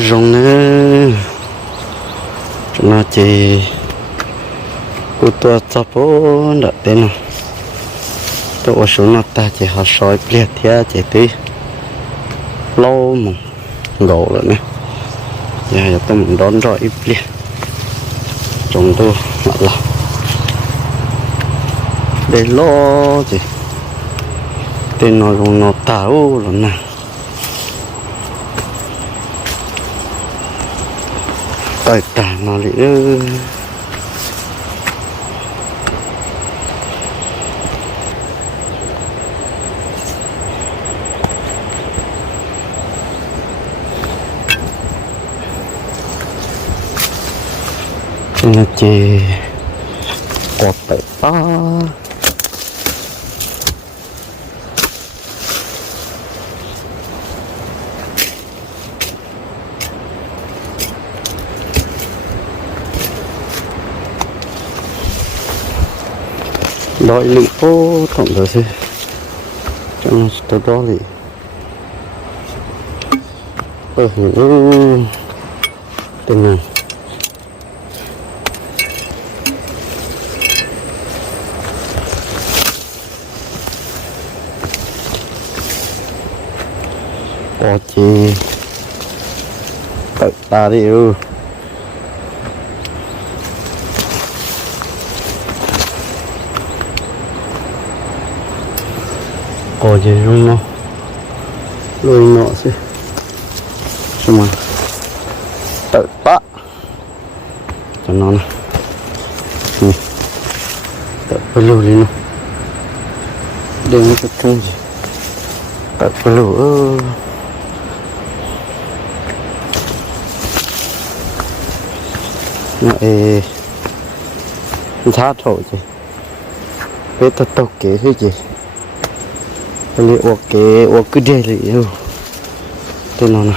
nhớ rong nữa nó chỉ cô tua cho bố đã tên nào tôi ở số nó ta, chỉ họ soi bia thia, chỉ tí lâu mà gỗ rồi nè. Giờ giờ tôi mình đón rồi ít bia. Chồng tôi mặt là để lo gì tên nó cũng nó tao rồi nè. Tại cả nó lại nó chỉ quạt tại ta đợi ô phố tổng rồi chứ trong tôi đó thì ở ờ, những tình này. Có chi tự ta đi ư có gì không? Nó lùi nọ chứ. Xong mà tự ta cho nó nè ừ. tự phải lùi đi nó đừng có chung gì. Tự phải lùi ơ ừ. nó ê giá thổ gì biết thật tao kế cái gì. ಅಲ್ಲಿ okay okay daily ತಿನ್ನೋಣ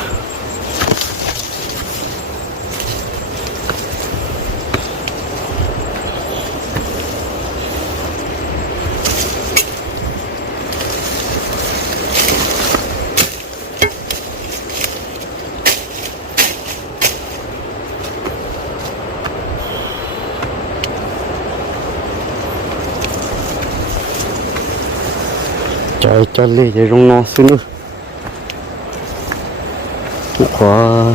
rồi cho lì để rong nó xíu nữa. Có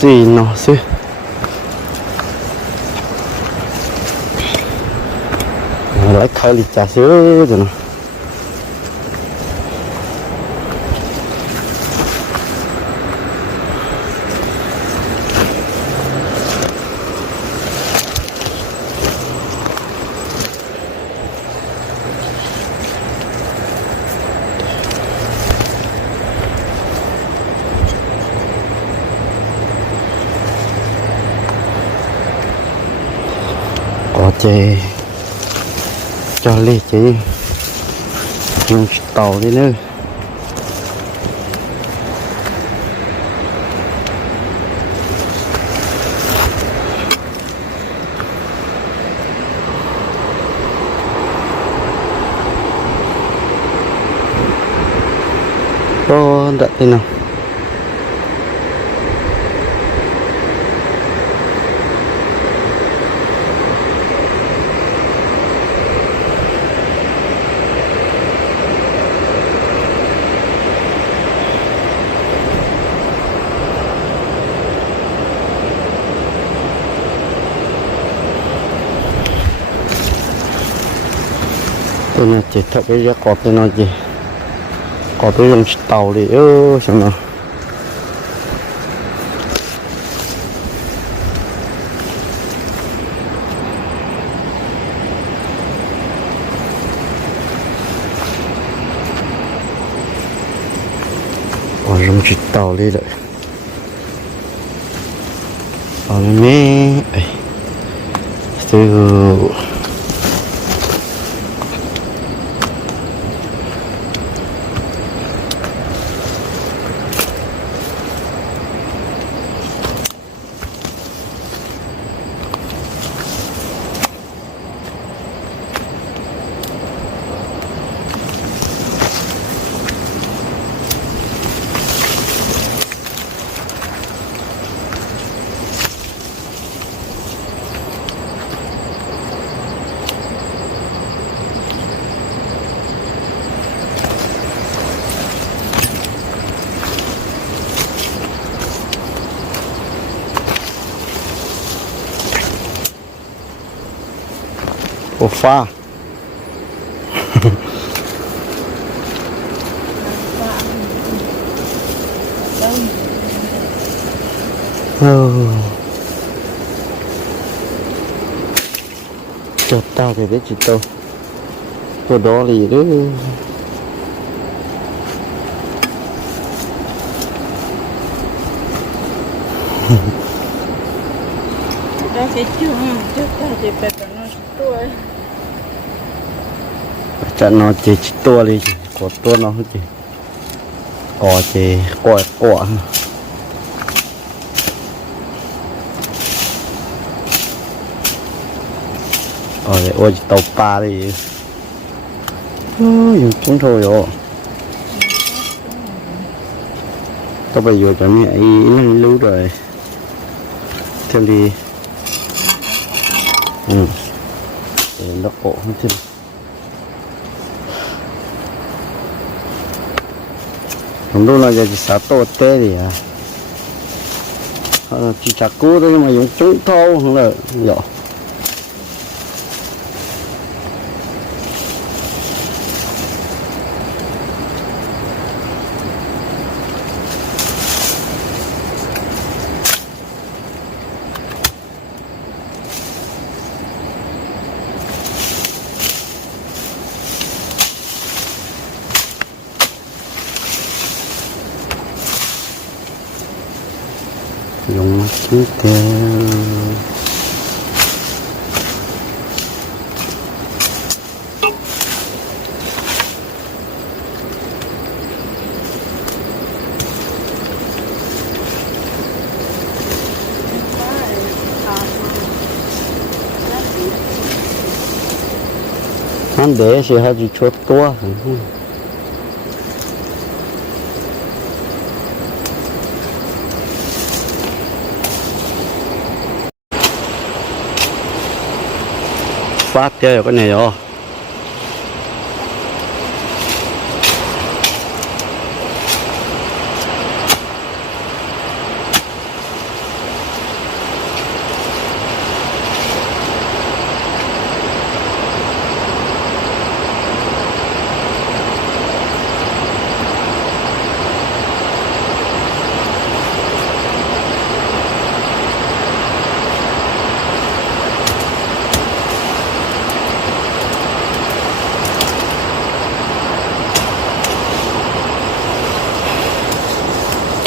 gì nó xíu? Lấy khơi lịch trà xíu rồi nào chế cho lê chế dùng tàu đi nữa. Có đợi thế nào? Tôi nói chị thật cái giá cọp tôi nói gì cọp tôi dùng tàu đi ơ xem nào Ôi, dùng chỉ tàu đi lại còn mẹ ấy từ của pha cho tao thì biết chị tôi tôi đó thì đó ta sẽ chung chứ ta sẽ phải tận nó tuổi chả nó chỉ chỉ tua đi có tua nó hết chị có chỉ có có ờ để ôi tàu pa đi. Ôi chúng thôi rồi. Tao bây giờ cho mẹ ấy lưu rồi. Thêm đi. Ừ. Để nó cổ không thêm. Không đâu là giờ chỉ xả tổ tê đi à ờ, chỉ chả cố thôi nhưng mà dùng chúng thâu không là rõ dùng để sẽ hay chỉ chốt tua. Phát chơi cái này rồi.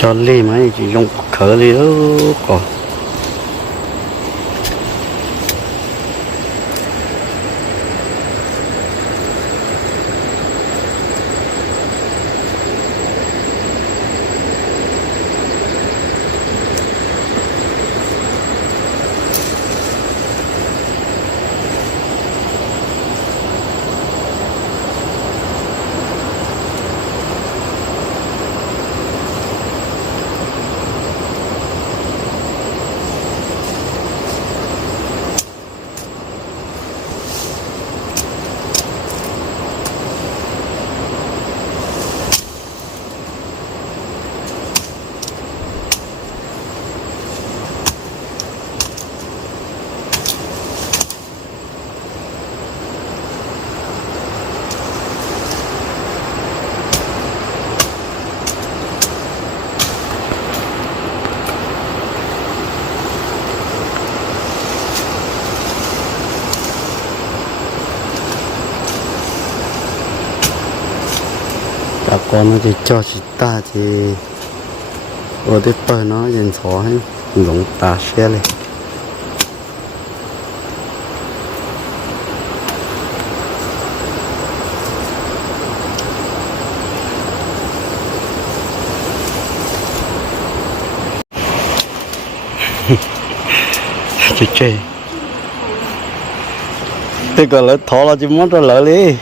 Cho ly mà chỉ dùng khở ly đó còn cả 我那的叫是大的，我的本那人潮很浓，大些嘞。姐这，这个楼塌了就没得楼嘞。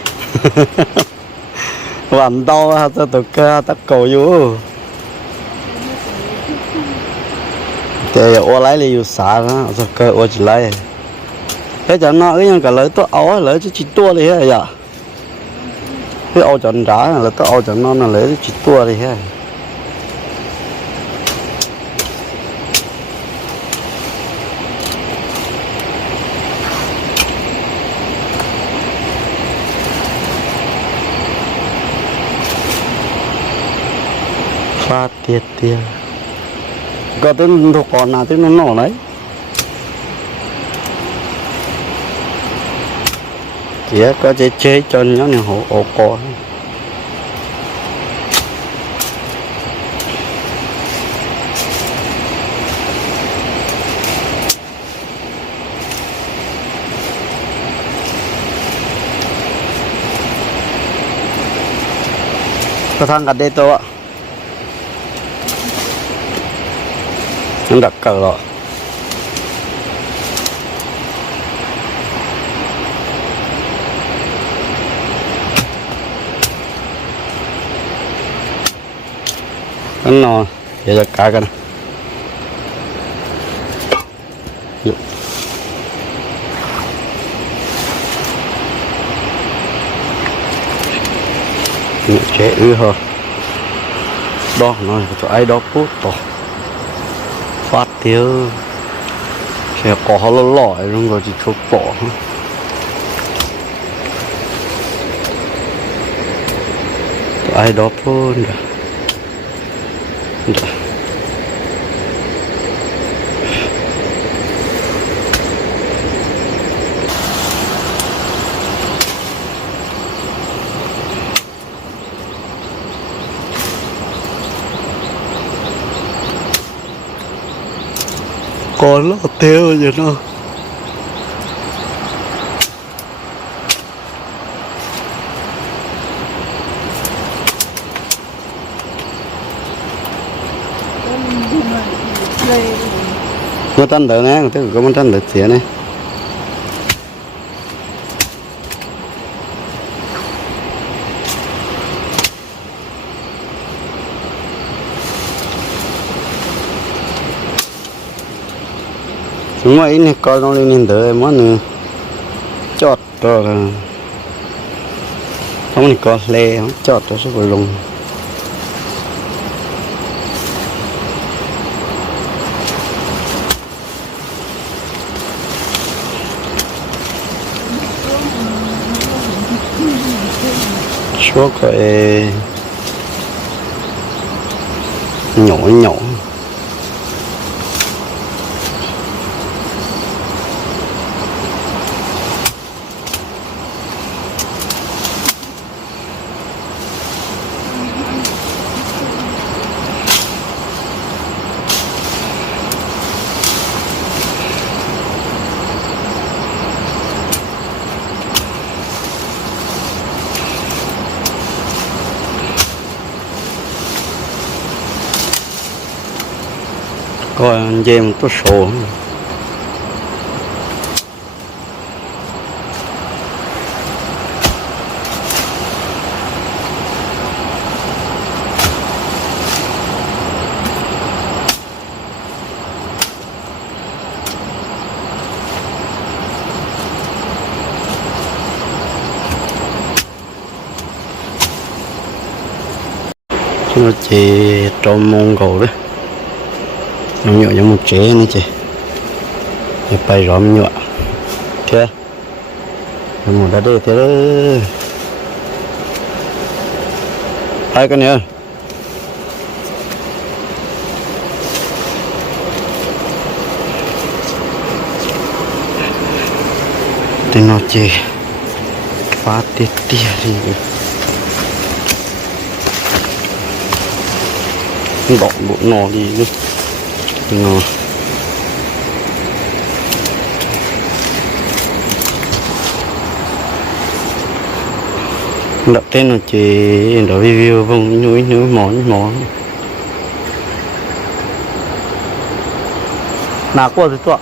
Vẫn đau ha cho tụi cơ tắt cầu vô. Thì ô lấy đi xả nó cho cơ ô chỉ lấy. Thế chẳng nó cái cả lấy tôi áo lấy chứ chỉ tua đi hết à dạ. cái áo chẳng trả là tôi áo chẳng nó là lấy chỉ tua đi hết tiết tiêu có tên thuộc còn nào tên nó nổ đấy. Chỉ có chế chế cho nó này hộ ô con có thằng gặt đây tôi ạ nó đặt cờ rồi. Anh nó vậy là cả cái này Dạ. Chế ư hờ đó nói cho ai đó phút to tiêu sẽ có họ lọ lỏi luôn rồi chỉ chốt bỏ. Ai đó phun rồi còn lọ tiêu vậy nó. Nó tan đỡ nè tức có muốn tan đỡ xỉa này chúng này coi nó lên đỡ tới món nữa chọt rồi là không này có lê, không chọt cho số lùng. Số cái nhỏ nhỏ. Coi dê một chút sổ nó chỉ trong mông cầu đấy nó nhựa giống một chế nữa chị. Để bay rõm nhựa. Thế. Một đã đi, thế đó. Hai con nữa thì nó chê phá tiết tia đi. Đọng bộ nò đi nữa nò đặt tên là chị đó review vùng núi núi món món nào qua rồi tọa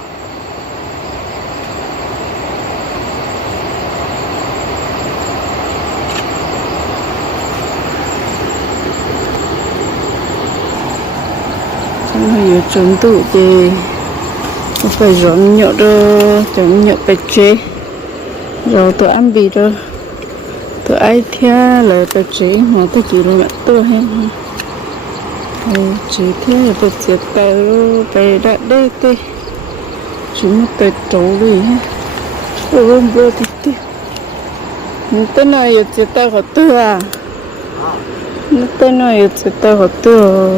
trong này chúng tụ thì phải rộn nhựa đó chống nhựa bạch chế. Rồi tụi ăn bì đó tụi ai theo là bạch chế, mà tôi chỉ là nhựa tôi hay ờ, chỉ thế là tôi chỉ tay đó tay đã đê tê. Chỉ một tay trấu đi ha. Tôi không bơ thì tê. Tên này chỉ tay của tôi à? Nó tên nó chỉ sẽ tao họ tao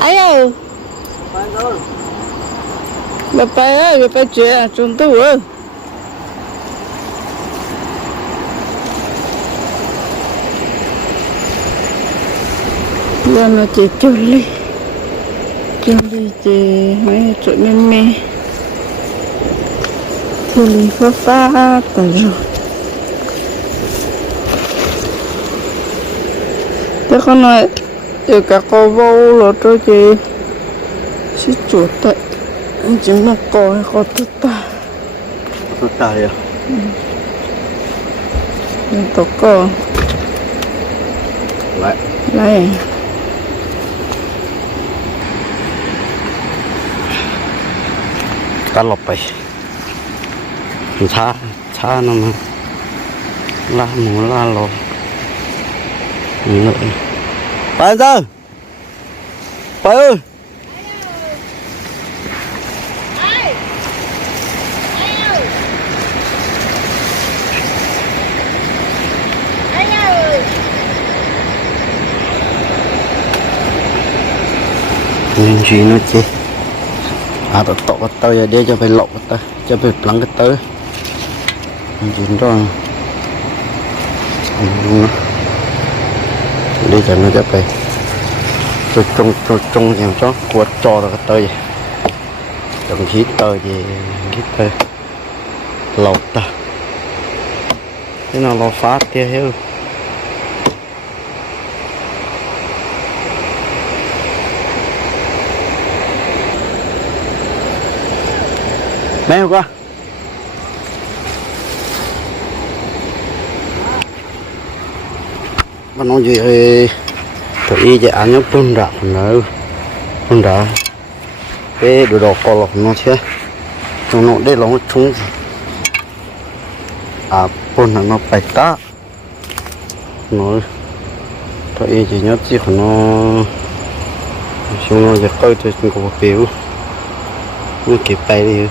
ai ơi bà bà ơi, bà bà chuyện chúng à, tôi ơi. Lên là chỉ chôn đi chôn đi chị mấy chuyện mê mê chôn đi phá phá tờ rồi thế con nói giờ cả cô vô rồi cho chị. Chỉ chuột tại 지금 막 거의 걷었다. 걷었다요. 응. 또 꺼. 왜? 네. 깔러 빠이. 차, 차는 la mù la lò ngợi bạn ra bạn ơi nên chỉ nó chứ à tao cái tơi ở đây cho phải lọc tao cho phải lắng cái tơi, tới nên rồi đi cho nó cho phải cho trong cho trong nhà cho quật cho được cái tơi, đồng chí tơi gì cái tơi, lọc ta thế nào lo phát kia hiểu mẹ qua mà nói gì thì tụi giờ ăn nhóc bún rạ nữa. Bún rạ cái đồ đồ co lọc nó chứ. Chúng nó đây là nó trúng à bún là nó phải ta nó tụi giờ nhóc chỉ của nó chúng nó giờ coi tôi cũng có biểu. Nó kịp bay đi.